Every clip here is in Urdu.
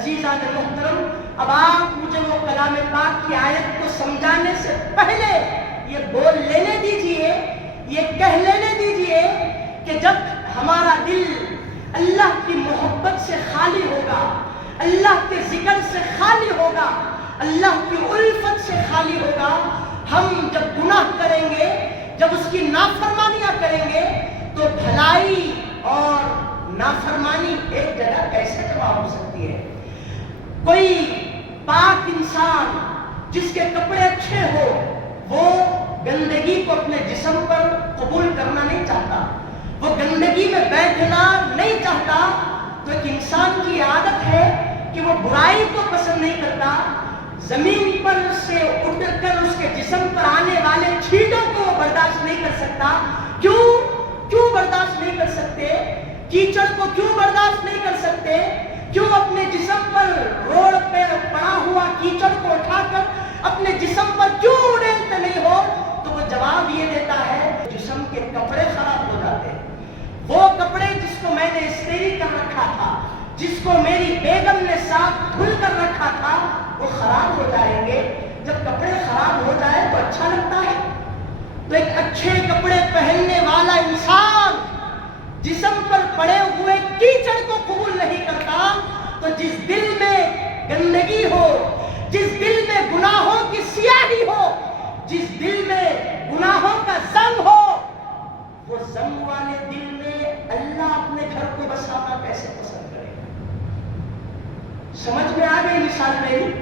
عزیزان محترم، اب آپ مجھے وہ کلام پاک کی آیت کو سمجھانے سے پہلے یہ بول لینے دیجئے، یہ کہہ لینے دیجئے کہ جب ہمارا دل اللہ کی محبت سے خالی ہوگا، اللہ کے ذکر سے خالی ہوگا، اللہ کی الفت سے خالی ہوگا، ہم جب گناہ کریں گے، جب اس کی نافرمانیاں کریں گے، تو بھلائی اور نافرمانی ایک جگہ کیسے جمع ہو سکتی ہے؟ کوئی پاک انسان جس کے کپڑے اچھے ہو، وہ گندگی کو اپنے جسم پر قبول کرنا نہیں چاہتا، وہ گندگی میں بیٹھنا نہیں چاہتا، تو ایک انسان کی عادت ہے کہ وہ برائی کو پسند نہیں کرتا، زمین پر سے اٹھ کر اس کے جسم پر آنے والے چھینٹوں کو وہ برداشت نہیں کر سکتا۔ کیوں برداشت نہیں کر سکتے؟ کیچڑ کو کیوں برداشت نہیں کر سکتے؟ کیوں اپنے جسم پر روڈ پہ پڑا ہوا کیچڑ کو اٹھا کر اپنے جسم پر کیوں اڑیلتے نہیں ہو؟ تو وہ جواب یہ دیتا ہے، جسم کے کپڑے خراب ہو جاتے ہیں۔ وہ کپڑے جس کو میں نے استری کر رکھا تھا، جس کو میری بیگم نے صاف دھل کر رکھا تھا، وہ خراب ہو جائیں گے۔ جب کپڑے خراب ہو جائے تو اچھا لگتا ہے؟ تو ایک اچھے کپڑے پہننے والا انسان جسم پر پڑے ہوئے کیچڑ کو قبول نہیں کرتا، تو جس دل میں گندگی ہو، جس دل میں گناہوں کی سیاہی ہو، جس دل میں گناہوں کا زنگ ہو، وہ زنگ والے دل میں اللہ اپنے گھر کو بسانا کیسے پسند کرے؟ سمجھ میں آ گئی مثال میری؟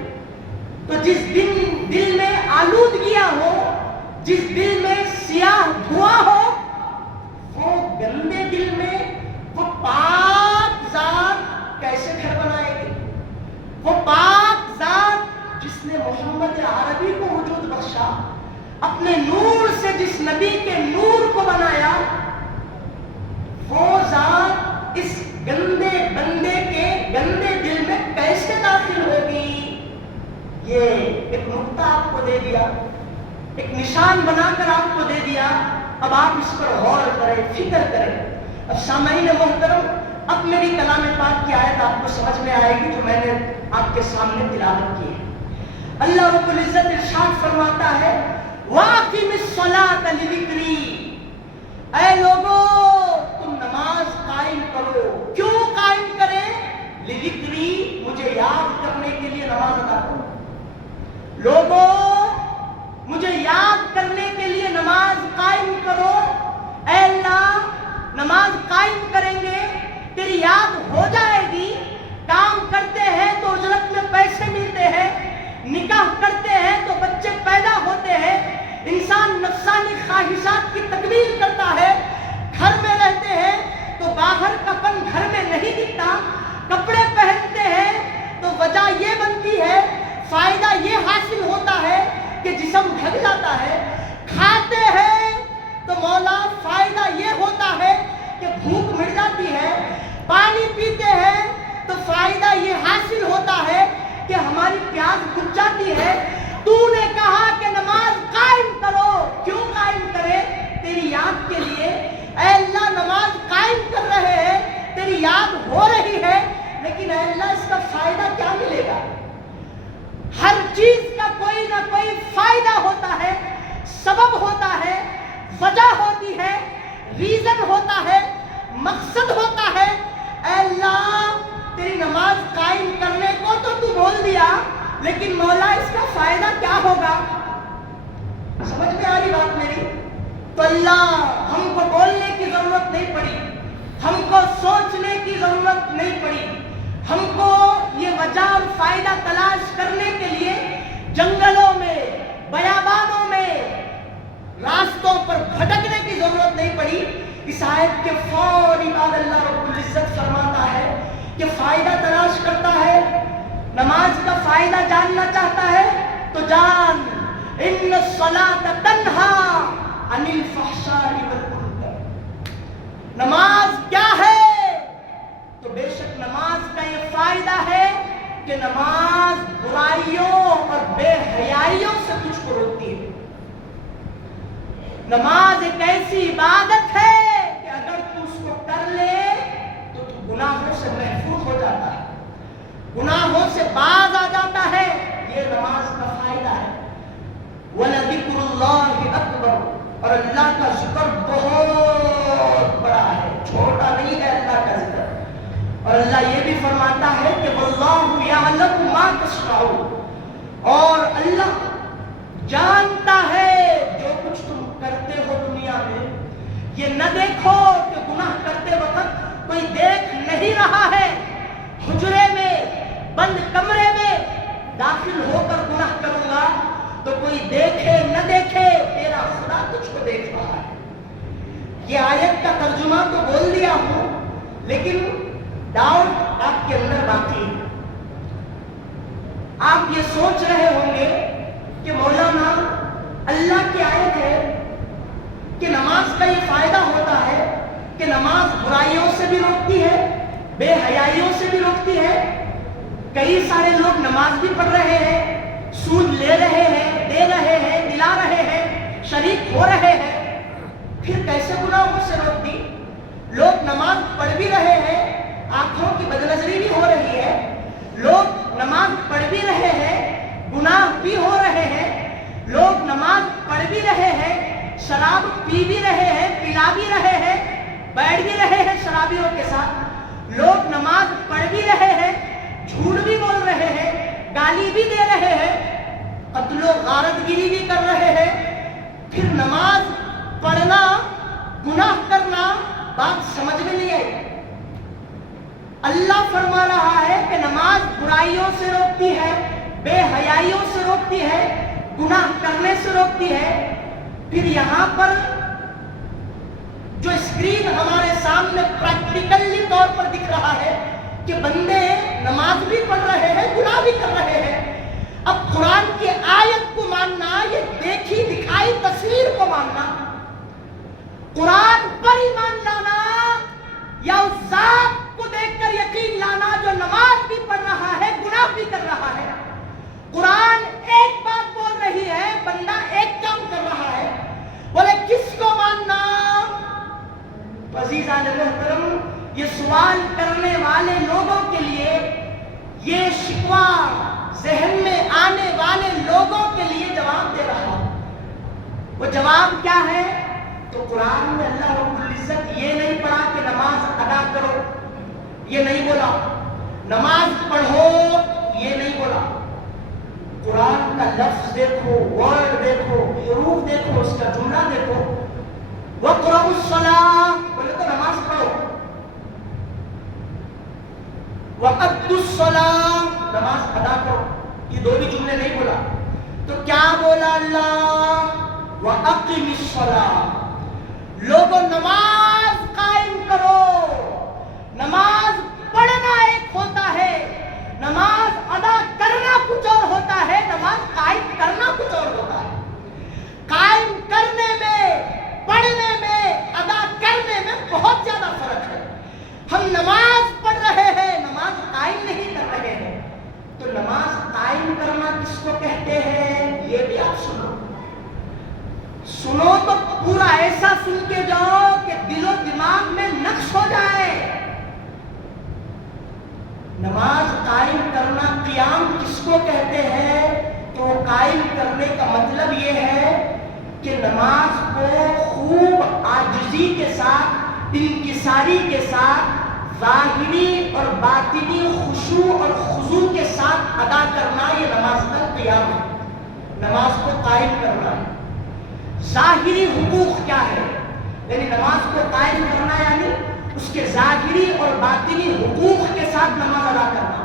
تو جس دل میں آلودگیاں ہو، جس دل میں سیاہ دھواں ہو، وہ گندے دل میں وہ پاک ذات کیسے گھر بنائے گی؟ وہ پاک ذات جس نے محمد عربی کو وجود بخشا، اپنے نور سے جس نبی کے نور کو بنایا، وہ ذات اس گندے بندے کے گندے دل میں کیسے داخل ہوگی؟ یہ ایک نقطہ آپ کو دے دیا، ایک نشان بنا کر آپ کو دے دیا۔ اب آپ اس پر غور کریں، فکر کریں۔ اب سامعین محترم، اب میری کلام پاک کی آیت آپ کو سمجھ میں آئے گی جو میں نے آپ کے سامنے تلاوت کی ہے۔ اللہ رب العزت ارشاد فرماتا ہے، وَأَقِمِ الصَّلَاةَ لِذِكْرِي، اے لوگو تم نماز قائم کرو۔ کیوں قائم کریں؟ لِذِكْرِي، مجھے یاد کرنے کے لیے نماز ادا کرو۔ لوگو مجھے یاد کرنے کے لیے نماز قائم کرو۔ اے اللہ، نماز قائم کریں گے، تیری یاد ہو جائے گی۔ کام کرتے ہیں تو اجرت میں پیسے ملتے ہیں، نکاح کرتے ہیں تو بچے پیدا ہوتے ہیں، انسان نفسانی خواہشات کی تکمیل کرتا ہے، گھر میں رہتے ہیں تو باہر کا پن گھر میں نہیں دکھتا، کپڑے پہنتے ہیں تو وجہ یہ بنتی ہے، فائدہ یہ حاصل ہوتا ہے کہ جسم ڈھک جاتا ہے، کھاتے ہیں تو مولا فائدہ یہ ہوتا ہے کہ بھوک مٹ جاتی ہے، پانی پیتے ہیں تو فائدہ یہ حاصل ہوتا ہے کہ ہماری پیاس بجھ جاتی ہے۔ تو نے کہا کہ نماز قائم کرو، کیوں قائم کرے؟ تیری یاد کے لیے۔ اے اللہ، نماز قائم کر رہے ہیں، تیری یاد ہو رہی ہے، لیکن اے اللہ اس کا فائدہ کیا ملے گا؟ ہر چیز کا کوئی نہ کوئی فائدہ ہوتا ہے، سبب ہوتا ہے، وجہ ہوتی ہے، ریزن ہوتا ہے، مقصد ہوتا ہے۔ اے اللہ، تیری نماز قائم کرنے کو تو بول دیا، لیکن مولا اس کا فائدہ کیا ہوگا؟ سمجھ میں آ رہی بات میری؟ تو اللہ ہم کو بولنے کی ضرورت نہیں پڑی، ہم کو سوچنے کی ضرورت نہیں پڑی، ہم کو یہ وجہ اور فائدہ تلاش کرنے کے لیے جنگلوں میں، بیابانوں میں، راستوں پر بھٹکنے کی ضرورت نہیں پڑی۔ اس آیت کے فوری بعد اللہ رب العزت فرماتا ہے کہ فائدہ تلاش کرتا ہے، نماز کا فائدہ جاننا چاہتا ہے تو جان، ان الصلاۃ تنہی عن الفحشاء والمنکر۔ نماز کیا ہے؟ تو بے شک نماز کا یہ فائدہ ہے کہ نماز برائیوں اور بے حیائیوں سے تجھ کو روکتی ہے۔ نماز ایک ایسی عبادت ہے کہ اگر تو اس کو کر لے تو گناہوں سے محفوظ ہو جاتا ہے، گناہوں کا ذکر بہت بڑا ہے، چھوٹا نہیں ہے اللہ کا ذکر۔ اور اللہ یہ بھی فرماتا ہے کہ واللہ یعلم ما تصنعون، اور اللہ جانتا ہے جو کچھ تم کرتے ہو دنیا میں۔ یہ نہ دیکھو کہ گناہ کرتے وقت کوئی دیکھ نہیں رہا ہے، حجرے میں بند کمرے میں داخل ہو کر گناہ کروں گا تو کوئی دیکھے نہ دیکھے تیرا خدا تجھ کو دیکھ رہا ہے۔ یہ آیت کا ترجمہ تو بول دیا ہوں، لیکن ڈاؤٹ آپ کے اندر باقی ہے۔ آپ یہ سوچ رہے ہوں گے کہ مولانا اللہ کی آیت ہے کہ نماز کا یہ فائدہ ہوتا ہے کہ نماز برائیوں سے بھی روکتی ہے، بے حیائیوں سے بھی روکتی ہے۔ کئی سارے لوگ نماز بھی پڑھ رہے ہیں، سود لے رہے ہیں، دے رہے ہیں، دلا رہے ہیں، شریک ہو رہے ہیں، پھر کیسے گناہوں سے روکتی؟ لوگ نماز پڑھ بھی رہے ہیں، آنکھوں کی بدنظری بھی ہو رہی ہے، لوگ نماز پڑھ بھی رہے ہیں، گناہ بھی ہو رہے ہیں، لوگ نماز پڑھ بھی رہے ہیں، شراب پی بھی رہے ہیں، پلا بھی رہے ہیں، بیٹھ بھی رہے ہیں شرابیوں کے ساتھ، لوگ نماز پڑھ بھی رہے ہیں، جھوٹ بھی بول رہے ہیں، گالی بھی دے رہے ہیں، قتل و غارت گیری بھی کر رہے ہیں، پھر نماز پڑھنا گناہ کرنا بات سمجھ میں نہیں آئی۔ اللہ فرما رہا ہے کہ نماز برائیوں سے روکتی ہے، بے حیائیوں سے روکتی ہے، گناہ کرنے سے روکتی ہے۔ پھر یہاں پر جو اسکرین ہمارے سامنے پریکٹیکلی طور پر دکھ رہا ہے کہ بندے نماز بھی پڑھ رہے ہیں، گناہ بھی کر رہے ہیں۔ اب قرآن کی آیت کو ماننا، یہ دیکھی دکھائی تصویر کو ماننا، قرآن پر ایمان لانا یا اس ذات کو دیکھ کر یقین لانا جو نماز بھی پڑھ رہا ہے، گناہ بھی کر رہا ہے۔ قرآن ایک بات بول رہی ہے، بندہ ایک کام کر رہا ہے، بولے کس کو ماننا؟ عزیزان محترم، یہ سوال کرنے والے لوگوں کے لیے، یہ شکوہ ذہن میں آنے والے لوگوں کے لیے جواب دے رہا ہوں۔ وہ جواب کیا ہے؟ تو قرآن میں اللہ رب العزت یہ نہیں پڑھا کہ نماز ادا کرو، یہ نہیں بولا، نماز پڑھو یہ نہیں بولا۔ قرآن کا لفظ دیکھو، ورڈ دیکھو، حروف دیکھو، اس کا جملہ دیکھو۔ وَقْرَئُوا الصَّلَاةَ، بولے تو نماز پڑھو۔ وَأَدُّوا الصَّلَاةَ، نماز ادا کرو۔ یہ دو بھی جملے نہیں بولا تو کیا بولا اللہ؟ وَأَقِمِ الصَّلَاةَ، لوگوں نماز قائم کرو۔ نماز پڑھنا ایک ہوتا ہے، نماز ادا کرنا کچھ اور ہوتا ہے، نماز قائم کرنا کچھ اور ہوتا ہے۔ قائم کرنے میں، پڑھنے میں، ادا کرنے میں بہت زیادہ فرق ہے۔ ہم نماز پڑھ رہے ہیں، نماز قائم نہیں کر رہے ہیں۔ تو نماز قائم کرنا کس کو کہتے ہیں یہ بھی آپ سنو۔ سنو تو پورا ایسا سن کے جاؤ کہ دل و دماغ میں نقش ہو جائے۔ نماز قائم کرنا، قیام کس کو کہتے ہیں؟ تو قائم کرنے کا مطلب یہ ہے کہ نماز کو خوب عاجزی کے ساتھ، انکساری کے ساتھ، ظاہری اور باطنی خشوع اور خضوع کے ساتھ ادا کرنا، یہ نماز کا قیام ہے، نماز کو قائم کرنا ہے۔ ظاہری حقوق کیا ہے؟ یعنی نماز کو قائم کرنا یعنی اس کے ظاہری اور باطنی حقوق کے ساتھ نماز ادا کرنا۔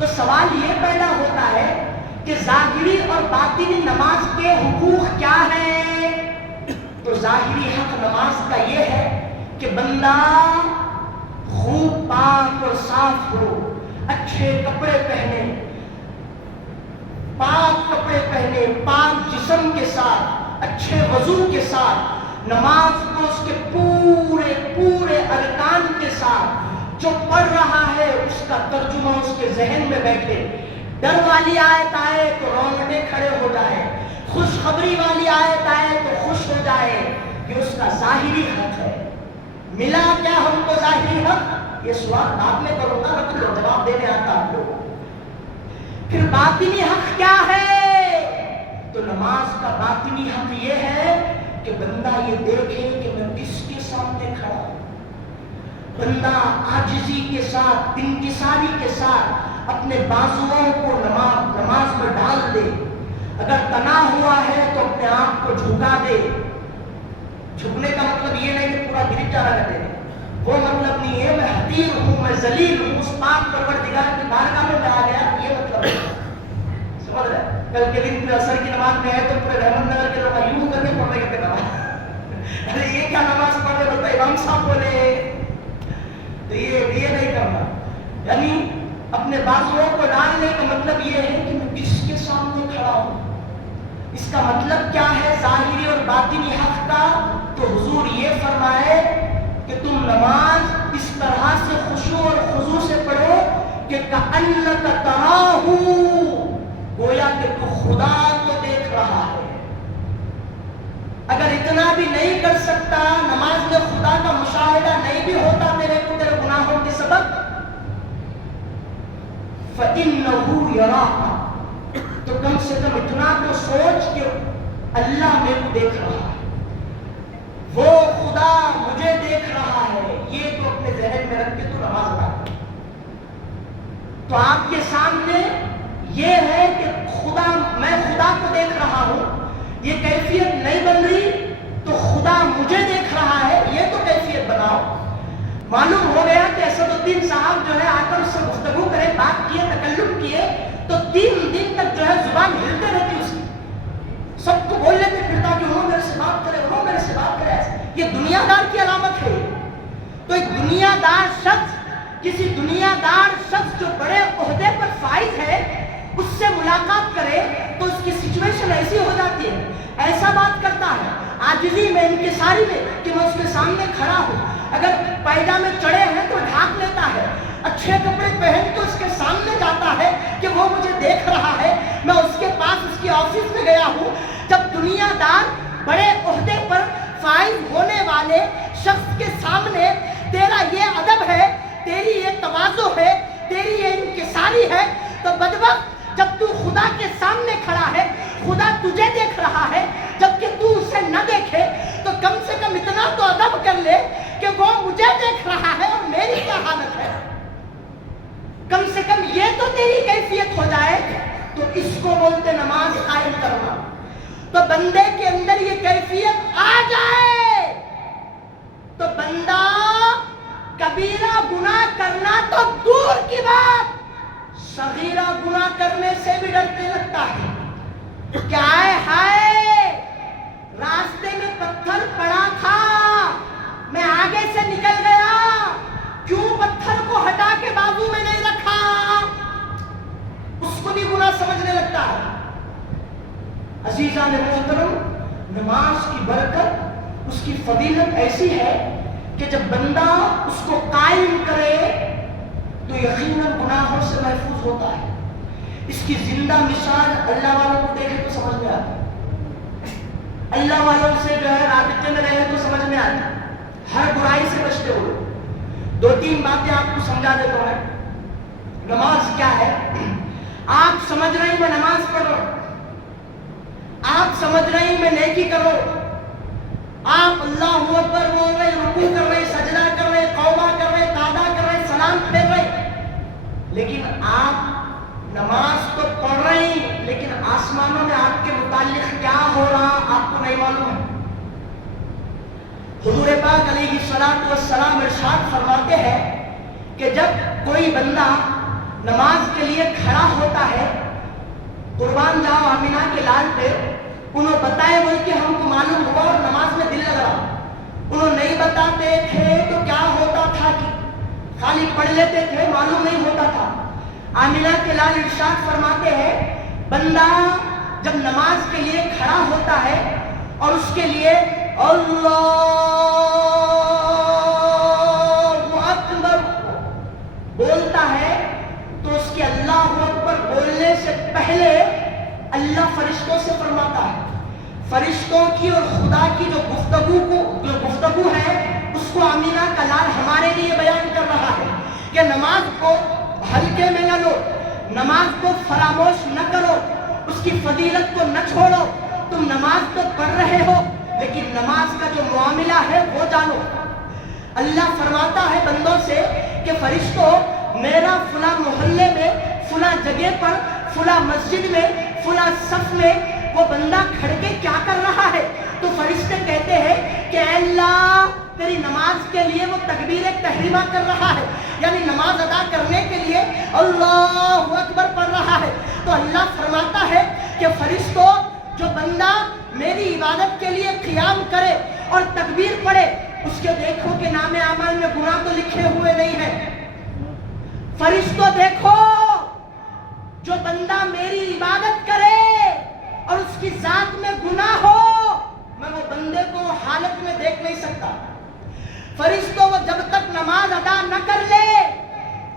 تو سوال یہ پیدا ہوتا ہے کہ ظاہری اور باطنی نماز کے حقوق کیا ہیں؟ تو ظاہری حق نماز کا یہ ہے کہ بندہ خوب پاک اور صاف ہو، اچھے کپڑے پہنے، پاک کپڑے پہنے، پاک جسم کے ساتھ، اچھے وضو کے ساتھ نماز کو اس کے پورے پورے ارکان کے ساتھ جو پڑھ رہا ہے اس کا ترجمہ اس کے ذہن میں بیٹھے۔ ڈر والی آیت آئے تو رونقیں کھڑے ہو جائے، خوشخبری والی آیت آئے تو خوش ہو جائے۔ یہ اس کا ظاہری حق ہے۔ ملا کیا ہم کو ظاہری حق؟ یہ سوال بعد میں کروں گا، رکھ لو، جواب دینے آتا آپ لوگ۔ پھر باطنی حق کیا ہے؟ تو نماز کا باطنی حق یہ ہے کہ کہ بندہ یہ دیکھے کہ میں کس کے سامنے کھڑا ہوں. بندہ عاجزی کے ساتھ، انکساری کے ساتھ اپنے بازوؤں کو نماز میں ڈال دے. اگر تنا ہوا ہے تو اپنے آپ کو جھکا دے. جھکنے کا مطلب یہ نہیں کہ پورا گر چارہ کر دے، وہ مطلب نہیں ہے میں حقیر ہوں، میں ذلیل ہوں، اس پاک پروردگار کی بارگاہ میں آ گیا، یہ مطلب ہے. سمجھ رہے؟ کل کے دن پھر عصر کی نماز میں آئے تو پورے رحمت نگر کے لوگ یوں کر کے پڑھ رہے کرتے نماز. ارے یہ کیا نماز پڑھ رہے ہوتا امام صاحب بولے، تو یہ نہیں کرنا. یعنی اپنے بازوؤں کو ڈالنے کا مطلب یہ ہے کہ میں کس کے سامنے کھڑا ہوں. اس کا مطلب کیا ہے ظاہری اور باطنی حق کا؟ تو حضور یہ فرمائے کہ تم نماز اس طرح سے خشوع اور خضوع سے پڑھو کہ کأنک تراہ، گویا کہ تو خدا کو دیکھ رہا ہے. اگر اتنا بھی نہیں کر سکتا، نماز میں خدا کا مشاہدہ نہیں بھی ہوتا تیرے کو تیرے گناہوں کے سبب، فَإِنَّهُ يَرَاكَ، تو کم سے کم اتنا تو سوچ کہ اللہ میرے کو دیکھ رہا ہے، وہ خدا مجھے دیکھ رہا ہے. یہ تو اپنے ذہن میں رکھ کے تو نماز ادا کر. تو آپ کے سامنے یہ ہے کہ میں خدا کو دیکھ رہا ہوں، یہ کیفیت نہیں بن رہی تو خدا مجھے دیکھ رہا ہے، یہ تو کیفیت بناؤ. معلوم ہو گیا کہ اسد الدین صاحب جو ہے آ کر اس سے گفتگو کرے، بات کیے، تکلم کیے تو 3 دن تک جو ہے زبان ہلتے رہتی اس کی. سب کو بول لیتے پھرتا کہ وہ میرے سے بات کرے، وہ میرے سے بات کرے. یہ دنیا دار کی علامت ہے. تو ایک دنیا دار شخص، کسی دنیا دار شخص جو بڑے عہدے پر فائز ہے، اس سے ملاقات کرے تو اس کی سچویشن ایسی ہو جاتی ہے، ایسا بات کرتا ہے عاجزی میں، انکساری میں کہ میں اس کے سامنے کھڑا ہوں. اگر پائجامے چڑھے ہیں تو ڈھانپ لیتا ہے، اچھے کپڑے پہن تو اس کے سامنے جاتا ہے کہ وہ مجھے دیکھ رہا ہے. میں اس کے پاس اس کی آفس میں گیا ہوں. جب دنیا دار بڑے عہدے پر فائز ہونے والے شخص کے سامنے تیرا یہ ادب ہے، تیری یہ تواضع ہے، تیری یہ انکساری ہے، تو بدبخت جب تو خدا کے سامنے کھڑا ہے، خدا تجھے دیکھ رہا ہے جبکہ تو اسے نہ دیکھے، تو کم سے کم اتنا تو ادب کر لے کہ وہ مجھے دیکھ رہا ہے اور میری کیا حالت ہے. کم سے کم یہ تو تیری کیفیت ہو جائے. تو اس کو بولتے نماز قائم کرنا. تو بندے کے اندر یہ کیفیت آ جائے تو بندہ کبیرہ گناہ کرنا تو دور کی بات، صغیرہ گناہ کرنے سے بھی ڈرنے لگتا ہے. کیا ہے راستے میں پتھر پڑا تھا، میں آگے سے نکل گیا، کیوں پتھر کو ہٹا کے بازو میں نہیں رکھا؟ اس کو بھی گناہ سمجھنے لگتا ہے. عزیزان محترم، نماز کی برکت، اس کی فضیلت ایسی ہے کہ جب بندہ اس کو قائم کرے تو یقیناً گناہوں سے محفوظ ہوتا ہے. اس کی زندہ مثال اللہ والوں کو دیکھے تو سمجھ میں آتی، اللہ والوں سے جو ہے رابطے میں رہے تو سمجھ میں آتی، ہر برائی سے بچتے ہو. 2-3 باتیں آپ کو سمجھا دیتا ہوں. نماز کیا ہے؟ آپ سمجھ رہے ہیں میں نماز پڑھ رہا ہوں، آپ سمجھ رہے ہیں میں نیکی کر رہا ہوں، آپ اللہ اکبر بول رہے، رکوع کر رہے، سجدہ کر رہے، توبہ کر رہے، قعدہ کر رہے، سلام پھیر رہے، لیکن آپ نماز تو پڑھ رہے ہیں لیکن آسمانوں میں آپ کے متعلق کیا ہو رہا آپ کو نہیں معلوم ہے. حضور پاک علیہ الصلوۃ والسلام ارشاد فرماتے ہیں کہ جب کوئی بندہ نماز کے لیے کھڑا ہوتا ہے، قربان جاؤ آمینہ کے لال پہ، انہوں بتائے بول کے ہم کو معلوم ہوا اور نماز میں دل لگ رہا. انہوں نہیں بتاتے تھے تو کیا ہوتا تھا کہ خالی پڑھ لیتے تھے، معلوم نہیں ہوتا تھا. آمینہ کے لال ارشاد فرماتے ہیں بندہ جب نماز کے لیے کھڑا ہوتا ہے اور اس کے لیے اللہ اکبر بولتا ہے تو اس کے اللہ اکبر بولنے سے پہلے اللہ فرشتوں سے فرماتا ہے. فرشتوں کی اور خدا کی جو گفتگو ہے اس کو آمینہ کا لال ہمارے لیے بیان کر رہا ہے کہ نماز کو ہلکے میں نہ لو، نماز کو فراموش نہ کرو، اس کی فضیلت کو نہ چھوڑو. تم نماز تو پڑھ رہے ہو لیکن نماز کا جو معاملہ ہے وہ جانو. اللہ فرماتا ہے بندوں سے کہ فرشتوں میرا فلاں محلے میں فلاں جگہ پر فلاں مسجد میں فلاں صف میں وہ بندہ کھڑ کے کیا کر رہا ہے. تو فرشتے کہتے ہیں کہ اے اللہ تیری نماز کے لیے وہ تکبیر تحریمہ کر رہا ہے، یعنی نماز ادا کرنے کے لیے اللہ اکبر پڑھ رہا ہے. تو اللہ فرماتا ہے کہ فرشتوں جو بندہ میری عبادت کے لیے قیام کرے اور تکبیر پڑھے اس کے دیکھو کہ نام اعمال میں گناہ تو لکھے ہوئے نہیں ہیں. فرشتوں دیکھو جو بندہ میری عبادت کرے اور اس کی ذات میں گناہ ہو میں وہ بندے کو حالت میں دیکھ نہیں سکتا. فرشتوں وہ جب تک نماز ادا نہ کر لے،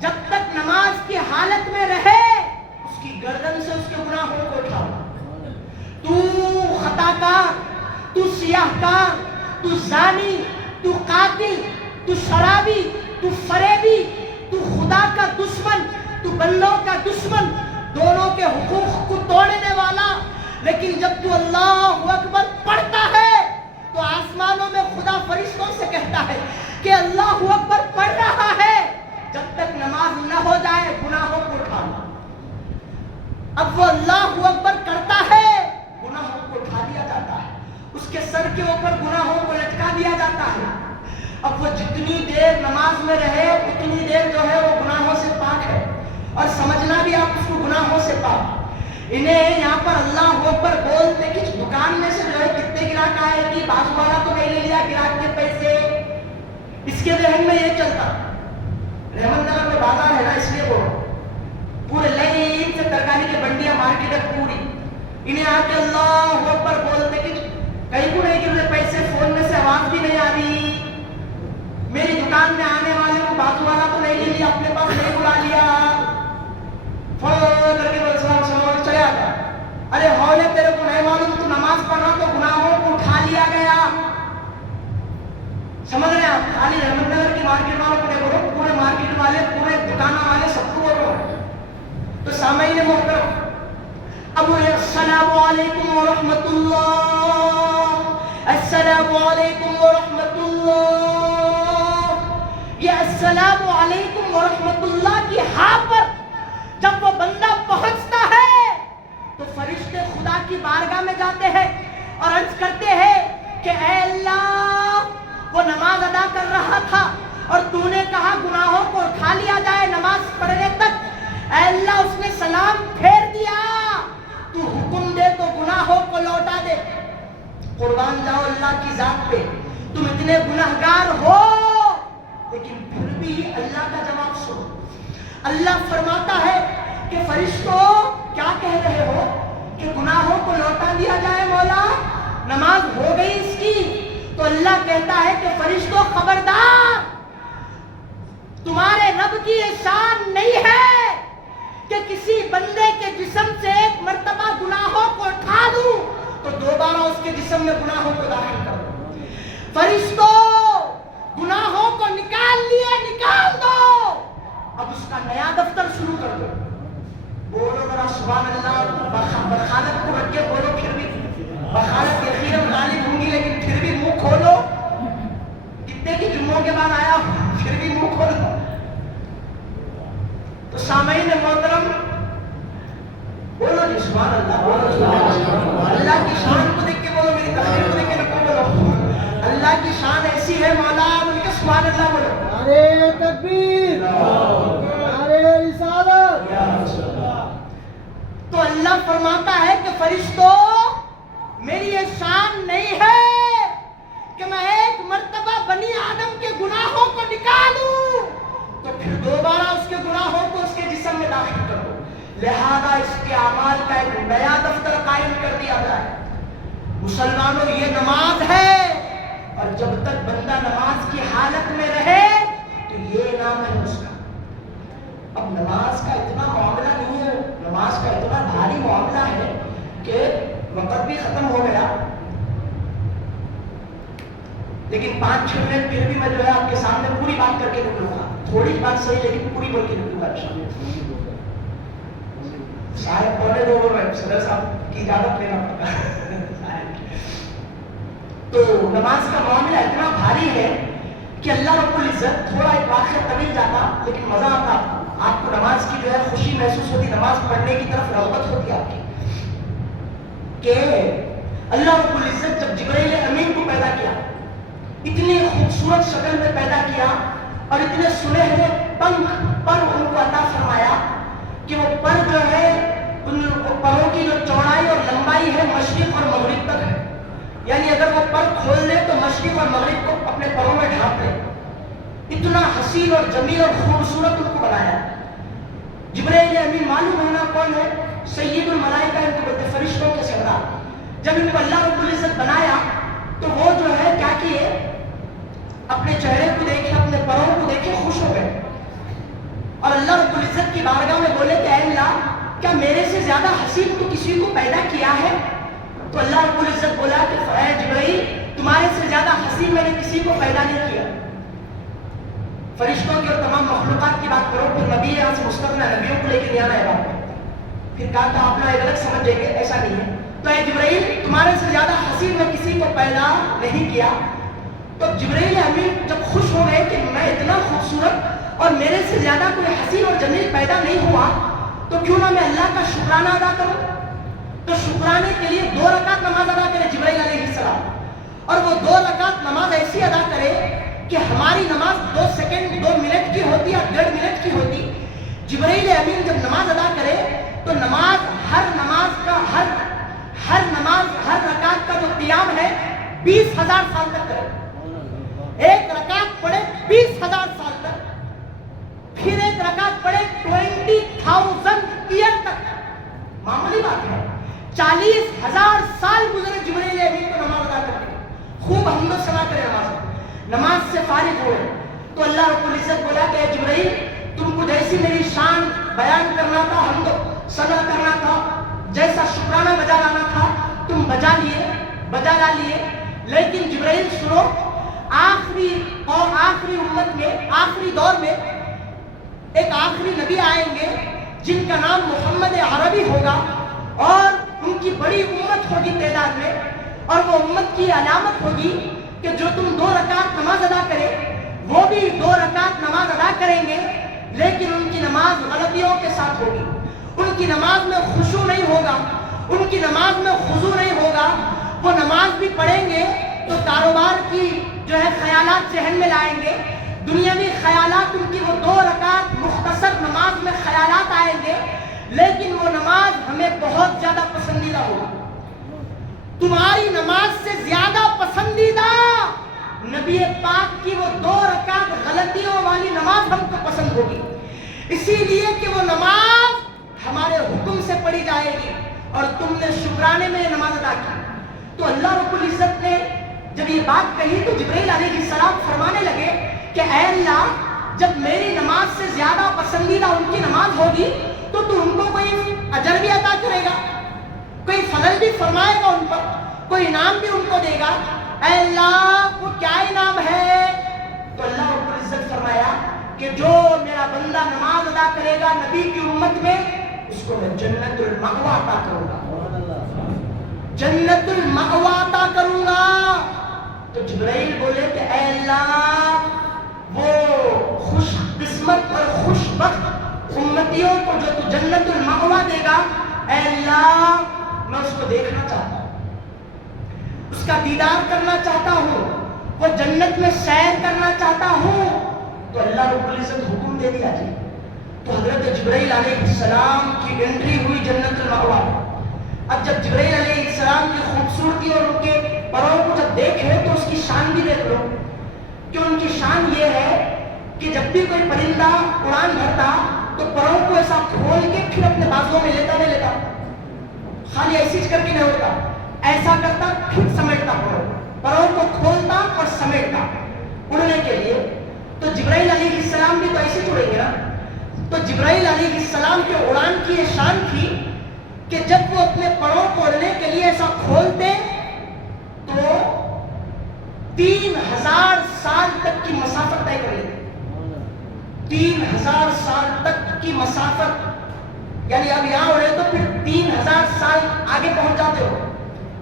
جب تک نماز کی حالت میں رہے اس کی گردن سے اس کے گناہوں کو اٹھاؤ. تو خطا کار، تو سیاہ کار، تو زانی، تو قاتل، تو شرابی، تو فریبی، تو خدا کا دشمن، تو بندوں کا دشمن، دونوں کے حقوق کو توڑنے والا. لیکن جب تو اللہ اکبر پڑھتا ہے تو آسمانوں میں خدا فرشتوں سے کہتا ہے کہ اللہ اکبر پڑھ رہا ہے، جب تک نماز نہ ہو جائے گناہوں کو اٹھانا. اب وہ اللہ اکبر کرتا ہے، گناہوں کو اٹھا دیا جاتا ہے، اس کے سر کے اوپر گناہوں کو لٹکا دیا جاتا ہے. اب وہ جتنی دیر نماز میں رہے اتنی دیر جو ہے وہ گناہوں سے پاک ہے، اور سمجھنا بھی آپ اس کو گناہوں سے پاک. انہیں یہاں پر اللہ اکبر بولتے کہ دکان میں سے جو ہے کتنے گراہک آئے گی، بازو والا تو نہیں لے لیا گراہک کے پیسے، اس کے ذہن میں یہ چلتا. رحمت نگر میں بازار ہے نا، اس لیے وہ پورے لائن سے ترکاری کی بنڈیاں مارکیٹ ہے پوری. انہیں آ کے اللہ اکبر بولتے کہ کہیں کو نہیں کہ مجھے پیسے فون میں سے آواز بھی نہیں آ رہی، میری دکان میں آنے والے کو بازو والا تو نہیں لے لیا، اپنے پاس نہیں بلا لیا، فون کر کے چلے آتا. ارے ہولے تیرے کو نہیں معلوم تو نماز پڑھنا تو گناہوں کو اٹھا لیا گیا. سمجھ رہے ہیں آپ؟ خالی رحمت نگر کی مارکیٹ والوں کو نہیں بولو، پورے مارکیٹ والے پورے دکان والے سب کو بولو. تو سامعین محترم، اب السلام علیکم ورحمۃ اللہ، السلام علیکم ورحمۃ اللہ. یہ السلام علیکم ورحمۃ اللہ کی ہاں پر جب وہ بندہ پہنچتا ہے تو فرشتے خدا کی بارگاہ میں جاتے ہیں اور عرض کرتے ہیں کہ اے اللہ وہ نماز ادا کر رہا تھا اور تو نے کہا گناہوں کو اٹھا لیا جائے نماز پڑھنے تک. اے اللہ اس نے سلام پھیر دیا، تو حکم دے تو گناہوں کو لوٹا دے. قربان جاؤ اللہ کی ذات پہ، تم اتنے گناہگار ہو لیکن پھر بھی اللہ کا جواب سنو. اللہ فرماتا ہے کہ فرشتوں کیا کہہ رہے ہو کہ گناہوں کو لوٹا دیا جائے مولا، نماز ہو گئی اس کی. تو اللہ کہتا ہے کہ فرشتوں خبردار، تمہارے رب کی یہ شان نہیں ہے کہ کسی بندے کے جسم سے ایک مرتبہ گناہوں کو اٹھا دوں تو دوبارہ اس کے جسم میں گناہوں کو داخل کر دوں. فرشتوں گناہوں کو نکال لیے، نکال دو، اب اس کا نیا دفتر شروع کر دو. بولو ذرا سبحان اللہ. بخالت کو رکھ کے بولو، پھر بھی بخالت یقیناً غالب ہوں گی لیکن پھر بھی منہ کھولو. کتنے کی جمعوں کے بعد آیا پھر بھی منہ کھولو. تو سامعین محترم بولو جی سبحان اللہ، بولو سبحان اللہ. اللہ کی شان کو دیکھ کے بولو، میری تقریر کو دیکھ کے نہ بولو. اللہ کی شان ایسی ہے مولا، بول کے سبحان اللہ بولو. نعرے تکبیر، نعرے رسالت. تو اللہ فرماتا ہے کہ فرشتوں میری یہ شان نہیں ہے کہ میں ایک مرتبہ بنی آدم کے گناہوں کو نکالوں تو پھر دوبارہ اس کے گناہوں کو اس کے جسم میں داخل کروں. لہذا اس کے اعمال کا ایک نیا دفتر قائم کر دیا جائے. مسلمانوں یہ نماز ہے، اور جب تک بندہ نماز کی حالت میں رہے تو یہ نام ہے اس کا. اب نماز کا اتنا معاملہ نہیں ہے، نماز کا اتنا بھاری معاملہ ہے کہ وقت بھی ختم ہو گیا، لیکن 5-6 منٹ پھر بھی میں جو ہے آپ کے سامنے پوری بات کر کے نکلوں گا. تھوڑی بات صحیح لیکن پوری بول کے نکلوں گا. شاید 1:45 صدر صاحب کی اجازت لینا پڑتا. تو نماز کا معاملہ اتنا بھاری ہے کہ اللہ رب العزت تھوڑا ایک واقعہ طویل جاتا لیکن مزہ آتا. آپ کو نماز کی جو ہے خوشی محسوس ہوتی, نماز پڑھنے کی طرف رغبت ہوتی آپ کی. کہ اللہ رب العزت جب جبرائیل امین کو پیدا کیا, اتنی خوبصورت شکل میں پیدا کیا اور اتنے سنہرے پنکھ پر ان کو عطا فرمایا کہ وہ پر جو ہے ان پروں کی جو چوڑائی اور لمبائی ہے مشرق اور مغرب تک ہے. یعنی اگر وہ پر کھول لے تو مشرق اور مغرب کو اپنے پروں میں ڈھانپ لے. اتنا حسین اور جمیل اور خوبصورت ان کو بنایا. جبرائیل امین معلوم ہونا کون ہے؟ سید الملائکہ ان کو بولتے, فرشتوں کے سردار. جب ان کو اللہ رب العزت بنایا تو وہ جو ہے کیا کیے, اپنے چہرے کو دیکھے, اپنے پروں کو دیکھے, خوش ہو گئے اور اللہ رب العزت کی بارگاہ میں بولے کہ اے اللہ, کیا میرے سے زیادہ حسین تو کسی کو پیدا کیا ہے؟ تو اللہ رب العزت بولا کہ اے جبرائیل, تمہارے سے زیادہ حسین میں نے کسی کو پیدا نہیں کیا. فرشتوں کی اور تمام مخلوقات کی بات کرو, پھر نبی یہاں سے مستقبل نبیوں کو لے کے نہیں آنا ہے بات میں. پھر کہا تو آپ لوگ غلط سمجھ جائیں گے, ایسا نہیں ہے. تو اے جبرائیل, تمہارے سے زیادہ حسین میں کسی کو پیدا نہیں کیا. تو جبرائیل امین جب خوش ہو گئے کہ میں اتنا خوبصورت اور میرے سے زیادہ کوئی حسین اور جمیل پیدا نہیں ہوا, تو کیوں نہ میں اللہ کا شکرانہ ادا کروں. تو شکرانے کے لیے 2 رکعت نماز ادا کرے جبرائیل علیہ السلام, اور وہ 2 رکعت نماز ایسی ادا کرے کہ ہماری نماز 2 سیکنڈ 2 منٹ کی ہوتی اور 1.5 منٹ کی ہوتی. جبرائیل امین جب نماز ادا کرے تو نماز ہر نماز ہر رکعت کا جو قیام ہے 20,000 سال تک کرے. ایک رکعت پڑھے 20,000 سال تک, پھر ایک رکعت پڑھے 20,000 ایئر تک. معمولی بات ہے, 40,000 سال گزرے جبرائیل امین کو نماز ادا کرتے. خوب حمد و ثنا کرے نماز سے فارغ ہوئے تو اللہ رب العزت بولا کہ اے جبرائیل, تم کو جیسی میری شان بیان کرنا تھا, حمد و ثنا کرنا تھا, جیسا شکرانہ بجا لانا تھا, تم بجا لا لیے. لیکن جبرائیل سنو, آخری امت میں, آخری دور میں ایک آخری نبی آئیں گے جن کا نام محمد عربی ہوگا, اور ان کی بڑی امت ہوگی تعداد میں, اور وہ امت کی علامت ہوگی کہ جو تم 2 رکعت نماز ادا کرے وہ بھی 2 رکعت نماز ادا کریں گے, لیکن ان کی نماز غلطیوں کے ساتھ ہوگی. ان کی نماز میں خشوع نہیں ہوگا, ان کی نماز میں خضوع نہیں ہوگا. وہ نماز بھی پڑھیں گے تو کاروبار کی جو ہے خیالات ذہن میں لائیں گے, دنیاوی خیالات, ان کی وہ 2 رکعت مختصر نماز میں خیالات آئیں گے, لیکن وہ نماز ہمیں بہت زیادہ پسندیدہ ہوگی. تمہاری نماز سے زیادہ پسندیدہ نبی پاک کی وہ 2 رکعت غلطیوں والی نماز ہم کو پسند ہوگی, اسی لیے کہ وہ نماز ہمارے حکم سے پڑھی جائے گی اور تم نے شکرانے میں نماز ادا کی. تو اللہ رب العزت نے جب یہ بات کہی تو جبرائیل علیہ السلام فرمانے لگے کہ اے اللہ, جب میری نماز سے زیادہ پسندیدہ ان کی نماز ہوگی تو تو ان کو کوئی اجر بھی عطا کرے گا, کوئی فضل بھی فرمائے گا ان پر, کوئی انعام بھی ان کو دے گا. اے اللہ, وہ کیا انعام ہے؟ تو اللہ رب العزت فرمایا کہ جو میرا بندہ نماز ادا کرے گا نبی کی امت میں, اس کو میں جنت المأوا عطا کروں گا, جنت المأوا عطا کروں گا. تو جبرائیل بولے کہ اے اللہ, وہ خوش قسمت اور خوش بخت امتیوں کو جو تو جنت المأوا دے گا, اے اللہ میں اس کو دیکھنا چاہتا ہوں, اس کا دیدار کرنا چاہتا ہوں, وہ جنت میں سیر کرنا چاہتا ہوں. تو اللہ رب العزت حکم دے دیا جی. تو حضرت جبرائیل علیہ السلام کی انٹری ہوئی جنت المأوا. اب جب جبرائیل علیہ السلام کی خوبصورتی اور ان کے پروں کو جب دیکھے تو اس کی شان بھی دیکھ لو, کہ ان کی شان یہ ہے کہ جب بھی کوئی پرندہ اڑان بھرتا تو پروں کو ایسا کھول کے پھر اپنے بازوں میں لیتا, خالی ایسی کر کے نہیں ہوتا, ایسا کرتا پھر سمیٹتا, پروں کو کھولتا اور سمیٹتا اڑنے کے لیے. تو جبرائیل علیہ السلام بھی تو ایسے اڑیں گے نا. تو جبرائیل علیہ السلام کے اڑان کی یہ شان تھی کہ جب وہ اپنے پروں کو اڑنے کے لیے ایسا کھولتے تو 3,000 سال تک کی مسافت طے کر لیتے. 3,000 سال تک کی مسافت, یعنی اب یہاں اڑے تو پھر 3,000 سال آگے پہنچ جاتے ہو,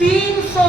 300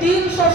300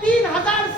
3000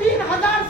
3000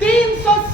300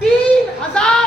3000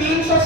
300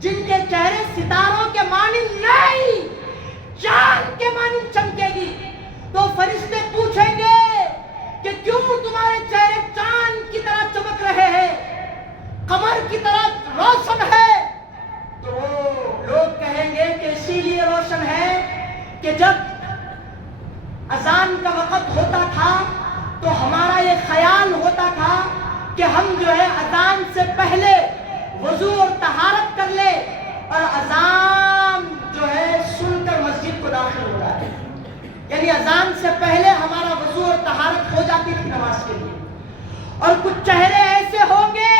جن کے چہرے ستاروں کے مانند نہیں چاند کے مانند چمکے گی. تو فرشتے پوچھیں گے کہ کیوں تمہارے چہرے چاند کی طرح چمک رہے ہیں, قمر کی طرح روشن ہے؟ تو وہ لوگ کہیں گے کہ اسی لیے روشن ہے کہ جب اذان کا وقت ہوتا تھا تو ہمارا یہ خیال ہوتا تھا کہ ہم جو ہے اذان سے پہلے وضو اور طہارت کر لے اور اذان جو ہے سن کر مسجد کو داخل ہو جائے. یعنی اذان سے پہلے ہمارا وضو اور طہارت ہو جاتی تھی نماز کے لیے. اور کچھ چہرے ایسے ہوں گے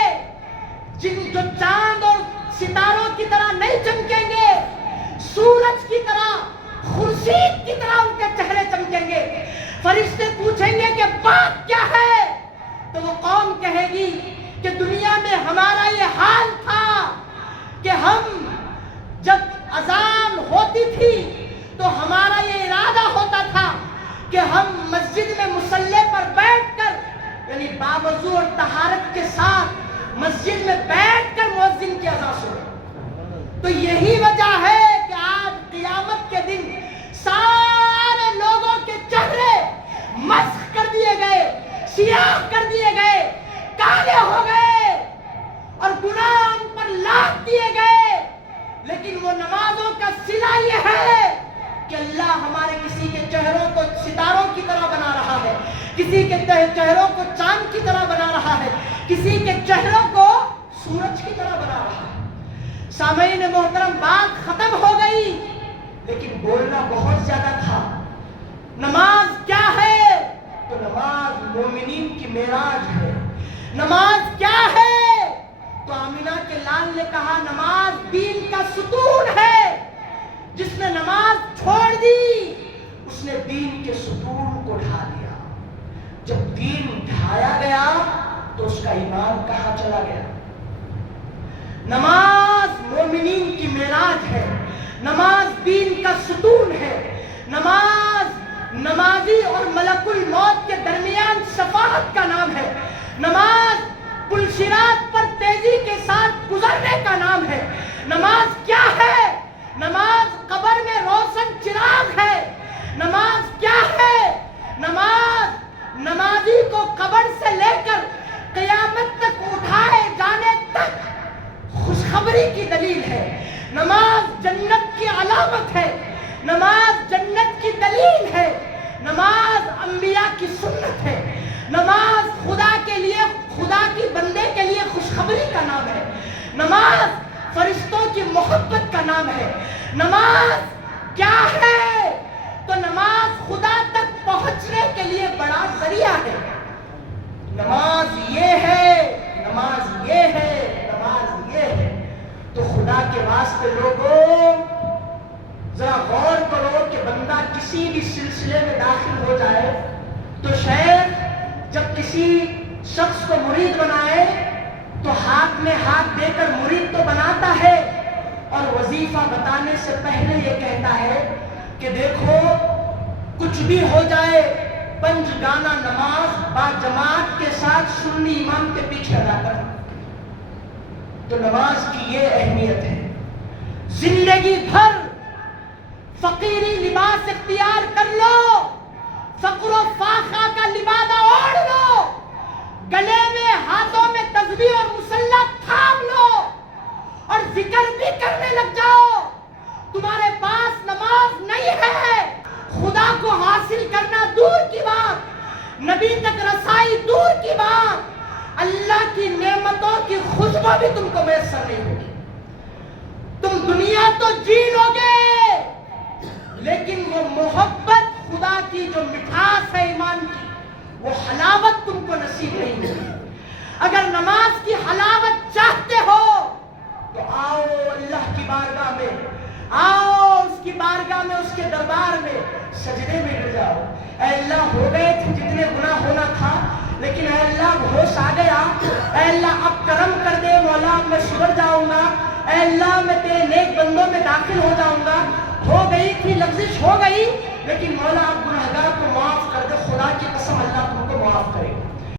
جو چاند اور ستاروں کی طرح نہیں چمکیں گے, سورج کی طرح, خورشید کی طرح ان کے چہرے چمکیں گے. فرشتے پوچھیں گے کہ بات کیا ہے؟ تو وہ قوم کہے گی کہ دنیا میں ہمارا یہ حال تھا کہ ہم جب اذان ہوتی تھی تو ہمارا یہ ارادہ ہوتا تھا کہ ہم مسجد میں مصلی پر بیٹھ کر, یعنی باوضو اور طہارت کے ساتھ مسجد میں بیٹھ کر مؤذن کی اذان سنیں. تو یہی وجہ ہے کہ آج قیامت کے دن سارے لوگوں کے چہرے مسخ کر دیے گئے, سیاہ کر دیے گئے, کالے ہو گئے اور گناہ ان پر لاد دیے گئے. لیکن وہ نمازوں کا صلہ یہ ہے کہ اللہ ہمارے کسی کے چہروں کو ستاروں کی طرح بنا رہا ہے, کسی کے چہروں کو چاند کی طرح بنا رہا ہے, کسی کے چہروں کو سورج کی طرح بنا رہا ہے. سامعین محترم, بات ختم ہو گئی لیکن بولنا بہت زیادہ تھا. نماز کیا ہے؟ تو نماز مومنین کی معراج ہے. نماز کیا ہے؟ تو آمینہ کے لال نے کہا نماز دین کا ستون ہے. جس نے نماز چھوڑ دی اس نے دین کے ستون کو ڈھا دیا. جب دین ڈھایا گیا تو اس کا ایمان کہاں چلا گیا؟ نماز مومنین کی معراج ہے. نماز دین کا ستون ہے. نماز نمازی اور ملک الموت کے درمیان شفاعت کا نام ہے. نماز پلشرات پر تیزی کے ساتھ گزرنے کا نام ہے. نماز کیا ہے؟ نماز قبر میں روشن چراغ ہے. نماز کیا ہے؟ نماز نمازی کو قبر سے لے کر قیامت تک اٹھائے جانے تک خوشخبری کی دلیل ہے. نماز جنت کی علامت ہے. نماز جنت کی دلیل ہے. نماز انبیاء کی سنت ہے. نماز خدا کے لیے, خدا کی بندے کے لیے خوشخبری کا نام ہے. نماز فرشتوں کی محبت کا نام ہے. نماز کیا ہے؟ تو نماز خدا تک پہنچنے کے لیے بڑا ذریعہ ہے. نماز یہ ہے, نماز یہ ہے, نماز یہ ہے. تو خدا کے واسطے لوگوں ذرا غور کرو کہ بندہ کسی بھی سلسلے میں داخل ہو جائے تو شیخ جب کسی شخص کو مرید بنائے تو ہاتھ میں ہاتھ دے کر مرید تو بناتا ہے اور وظیفہ بتانے سے پہلے یہ کہتا ہے کہ دیکھو کچھ بھی ہو جائے پنج گانا نماز با جماعت کے ساتھ سنی امام کے پیچھے ادا کرنا. تو نماز کی یہ اہمیت ہے. زندگی بھر فقیری لباس اختیار کر لو, فقر و فاقہ کا لبادہ اوڑھ لو, گلے میں ہاتھوں میں تسبیح اور مصلی تھام لو اور ذکر بھی کرنے لگ جاؤ. تمہارے پاس نماز نہیں ہے, خدا کو حاصل کرنا دور کی بات, نبی تک رسائی دور کی بات, اللہ کی نعمتوں کی خوشبو بھی تم کو میسر نہیں ہوگی. تم دنیا تو جی لو گے لیکن وہ محبت خدا کی جو مٹھاس ہے ایمان کی, وہ حلاوت تم کو نصیب نہیں ہوگی. اگر نماز کی حلاوت چاہتے ہو تو آؤ اللہ کی بارگاہ میں, آؤ اس کی بارگاہ میں, اس کے دربار میں سجدے میں گر جاؤ. اے اللہ ہو گئے تھے جتنے گناہ ہونا تھا لیکن اے اللہ ہوش آ گیا, اے اللہ اب کرم کر دے مولا, میں سدھر جاؤں گا, اے اللہ میں تیرے نیک بندوں میں داخل ہو جاؤں گا. ہو گئی تھی لفزش ہو گئی لیکن مولا اب گناہگار کو معاف کر دے. خدا